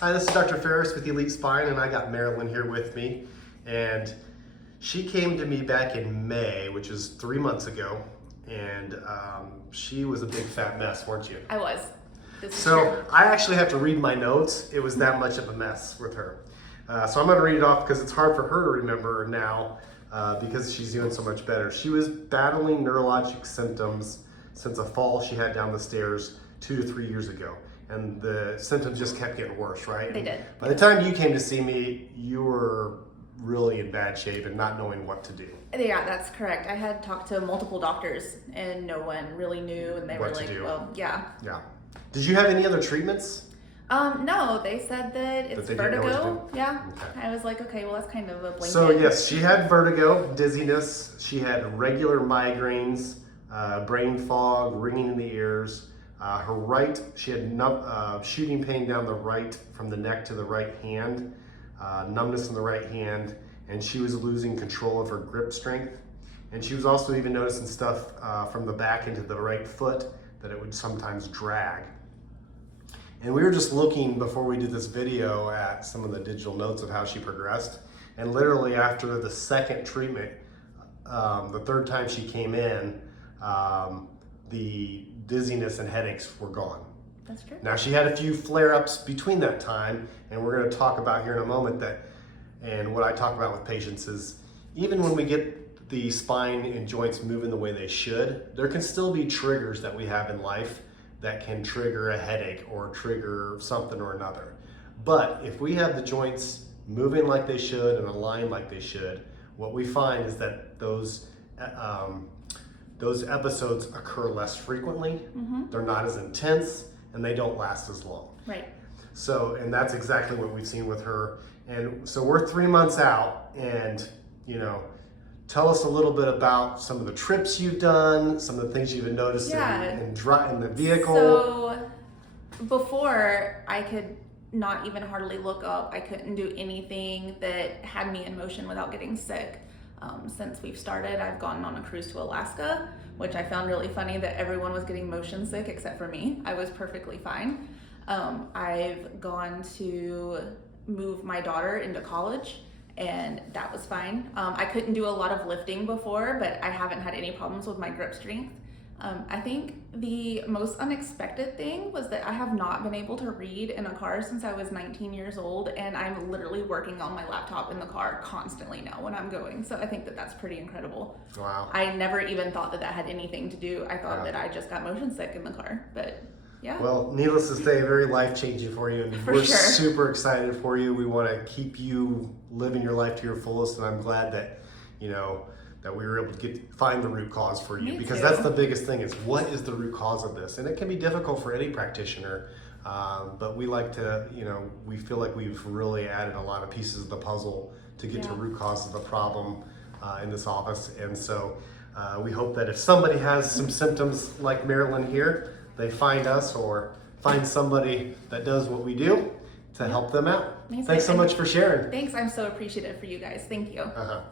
Hi, this is Dr. Ferris with Elite Spine, and I got Marilyn here with me. And she came to me back in May, which is 3 months ago, and she was a big fat mess, weren't you? I was. This is So true. I actually have to read my notes. It was that much of a mess with her. So I'm going to read it off because it's hard for her to remember now because she's doing so much better. She was battling neurologic symptoms since a fall she had down the stairs 2 to 3 years ago. And the symptoms just kept getting worse, right? They did. By the time you came to see me, you were really in bad shape and not knowing what to do. Yeah, that's correct. I had talked to multiple doctors and no one really knew, and they What were to like, do. well, yeah. Yeah. Did you have any other treatments? No, they said that it's they didn't know what to vertigo. do? Yeah. Okay. I was like, okay, well, that's kind of a blanket. So yes, she had vertigo, dizziness, she had regular migraines, brain fog, ringing in the ears. Her right, she had shooting pain down the right, from the neck to the right hand, numbness in the right hand, and she was losing control of her grip strength. And she was also even noticing stuff from the back into the right foot that it would sometimes drag. And we were just looking before we did this video at some of the digital notes of how she progressed. And literally after the second treatment, the third time she came in, the dizziness and headaches were gone. That's true. Now she had a few flare-ups between that time, and we're going to talk about here in a moment that, and what I talk about with patients is, even when we get the spine and joints moving the way they should, there can still be triggers that we have in life that can trigger a headache or trigger something or another. But if we have the joints moving like they should and aligned like they should, what we find is that those episodes occur less frequently, they're not as intense, and they don't last as long. Right. So, and that's exactly what we've seen with her. And so we're 3 months out, and tell us a little bit about some of the trips you've done, some of the things you've been noticing in the vehicle. So before, I could not even hardly look up. I couldn't do anything that had me in motion without getting sick. Since we've started, I've gone on a cruise to Alaska, which I found really funny that everyone was getting motion sick except for me. I was perfectly fine. I've gone to move my daughter into college, and that was fine. I couldn't do a lot of lifting before, but I haven't had any problems with my grip strength. I think the most unexpected thing was that I have not been able to read in a car since I was 19 years old, and I'm literally working on my laptop in the car constantly now when I'm going. So I think that that's pretty incredible. Wow. I never even thought that that had anything to do. I thought that I just got motion sick in the car, but yeah. Well, needless to say, very life-changing for you, and we're sure. super excited for you. We want to keep you living your life to your fullest, and I'm glad that, that we were able to find the root cause for you. Me Because too. that's the biggest thing, is what is the root cause of this? And it can be difficult for any practitioner, but we like to, we feel like we've really added a lot of pieces of the puzzle to get to root cause of the problem in this office. And so we hope that if somebody has some symptoms like Marilyn here, they find us or find somebody that does what we do to help them out. Amazing. Thanks so much for sharing. Thanks, I'm so appreciative for you guys. Thank you. Uh-huh.